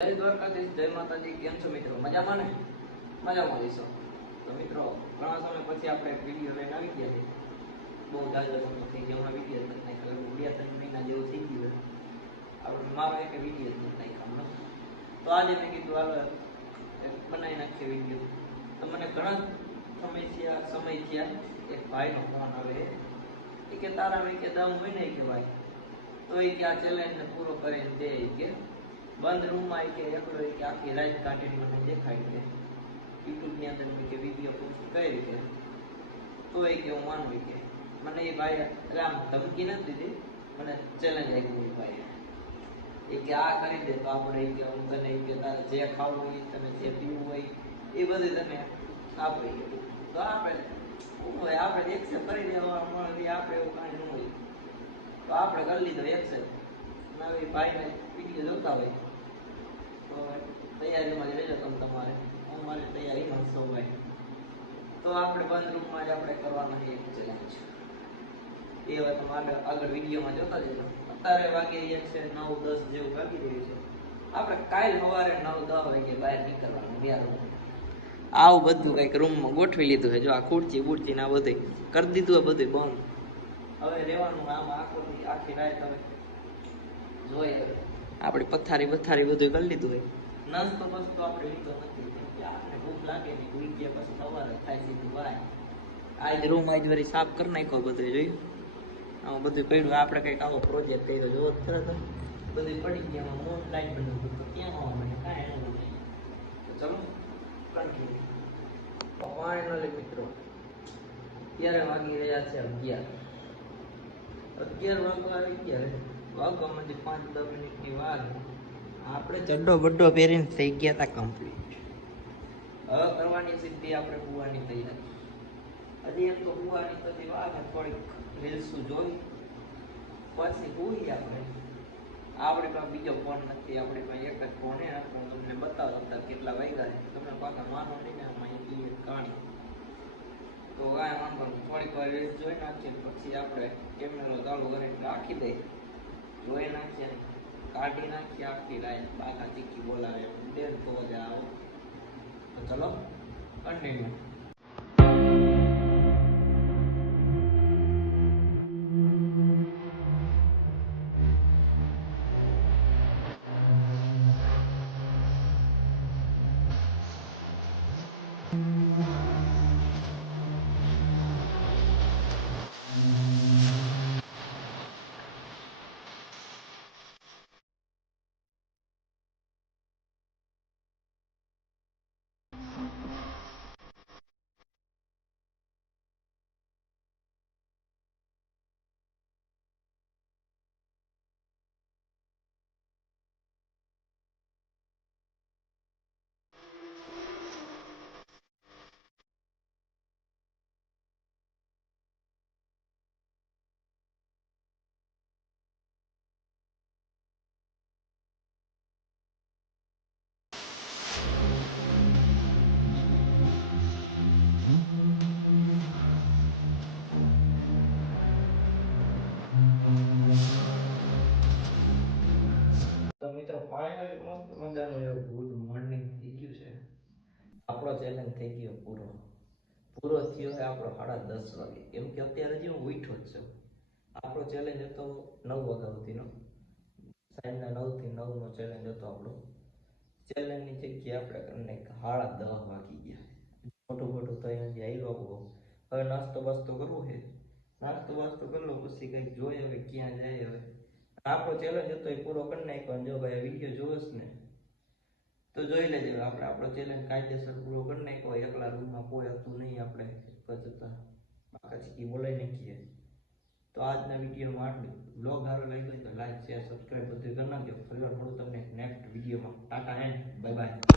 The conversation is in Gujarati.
જય દ્વારકાધીશ, જય માતાજી. કેમ છો મિત્રો? મજામાં ને? મજામાં રહીશો તો મિત્રો, ઘણા સમય પછી આપણે એક વિડીયો લઈને આવી ગયા છે. બહુ જાજો સમય થઈ ગયો હમણાં વિડીયો નથી નાખ્યો, 2-3 મહિના જેવું થઈ ગયું. આપણે મારો એક વિડીયો નથી નાખ્યો. તો આજે મેં કીધું હાલો બનાવી નાખીએ વિડીયો. તો મને ઘણા સમય થયા એક ભાઈનો ફોન આવે કે તારા મેં કે દમ હોય ને કે ભાઈ, તો એ કે આ ચેલેન્જને પૂરો કરીને દે કે બંધ રૂમમાં કે એકલો કે આખી રાત કાઢીને મને દેખાય કે યુટ્યુબની અંદર મેં કે વિડીયો પોસ્ટ કરી કે તો એ કે હું માનવું કે મને એ ભાઈ એટલે આમ ધમકી નથી દીધી, મને ચેલેન્જ આપી એ ભાઈ એ કે આ કરી દે તો આપણે કે હું તને કે તારે જે ખાવું હોય તને જે પીવું હોય એ બધું તને આપે. તો આપણે શું હોય, આપણે એક્સેપ્ટ કરી દેવા આપણે એવું કાંઈ ન હોય તો આપણે કરી લીધો એક્સેપ્ટ. હવે ભાઈને વિડીયો જોતા હોય તો તૈયારીમાં જ રહેજો તમે તમારે. હું મારી તૈયારીમાં છો ભાઈ. તો આપણે બંધ રૂમમાં જ આપણે કરવાના છે એક ચેલેન્જ. એ હવે તમારે આગળ વિડીયોમાં જોતા જજો. અત્યારે વાગે એક છે 9-10 જેવું વાગી રહ્યું છે. આપણે કાલ સવારે 9-10 વાગે બહાર નીકળવાનું રૂમ. આવું બધું કંઈક રૂમમાં ગોઠવી લીધું છે. જો આ ખુરચી બુરચી ને આ બધું કરી દીધું, બધું બંધ. હવે રહેવાનું આમાં આખી રાત. હવે જોઈએ આપણે પથારી બધું કરી લીધું હોય. નાસ્તો બસ્તો આપણે લીધો નથી, આપણે ભૂખ લાગે ને ભૂલ ગયા પછી સવારે થાય સીધું ભાઈ. આજ રૂમ આજ વળી સાફ કરી નાખ્યો બધું. જોયું આમાં બધું પડ્યું. આપણે કંઈક આવો પ્રોજેક્ટ કર્યો જોવો ખરેખર બધું પડી ગયા. મોન લાઈન બન્યું તો ક્યાં આવવા મને કાંઈ એવું નહીં. તો ચલો કન્ટિન્યુ. ફાઇનલી મિત્રો અત્યારે વાગી રહ્યા છે 11 વાગવા આવી ગયા. વાગવામાં 5-10 મિનિટની વાર. આપણે ચડ્ડો બડ્ડો પહેરીને થઈ ગયા હતા કમ્પ્લીટ. હવે કરવાની સીધી આપણે કુવાની તૈયારી. હજી એમ તો કુવાની બધી વાર થોડીક રીલ્સ જોઈ પછી કુવી આપણે પાસે બીજો ફોન નથી. આપણે પાસે એક જ ફોન હે. હું તમને બતાવો અત્યારે કેટલા વાગ્યા છે. તમને પાછા માનો નહીં ને આમાં એ કહાણી. તો કાંઈ વાંધો નહીં, થોડીક વાર રીલ્સ જોઈ નાખીએ પછી આપણે કેમેરો ચાલુ કરીને રાખી દઈએ. જોઈ નાખીએ, કાઢી નાખીએ આખી રાત. બાકા ચીકી બોલાવે બેન તો જ આવો. તો ચલો કન્ટિન્યુ. તો મિત્રો ફાઇનલી મજાનું એવું ગુડ મોર્નિંગ થઈ ગયું છે. આપણો ચેલેન્જ થઈ ગયો પૂરો થયો છે આપણો 10:30 વાગે. કેમ કે અત્યારે હજી હું ઉઠ્યો જ છું. આપણો ચેલેન્જ હતો 9 વાગ્યા સુધીનો. સાંજના 9 થી 9 નો ચેલેન્જ હતો આપણો. ચેલેન્જની જગ્યાએ આપણે કરીને 10:30 વાગી ગયા. મોટું થઈ હજી આવ્યો. હવે નાસ્તો બાસ્તો કરવો છે. નાસ્તો બાસ્તો કરવો પછી કંઈક જોઈએ હવે ક્યાં જાય. હવે આપણો ચેલેન્જ હતો એ પૂરો કરી નાખ્યો. જો ભાઈ વિડીયો જોવે ને તો જોઈ લેજો. આપણે આપણો ચેલેન્જ કાયદેસર પૂરો કરી નાખ્યો. એકલા રૂમમાં કોઈ હતું નહીં. આપણે એક જ હતા. બાકા ચીકી બોલાવી નાખીએ. તો આજના વિડીયોમાં આટલું. બ્લોગ સારો લાગ્યો તો લાઈક શેર સબસ્ક્રાઈબ બધું કરી નાખજો. ફરીવાર મળું તમને નેક્સ્ટ વિડીયોમાં. Tata and bye bye.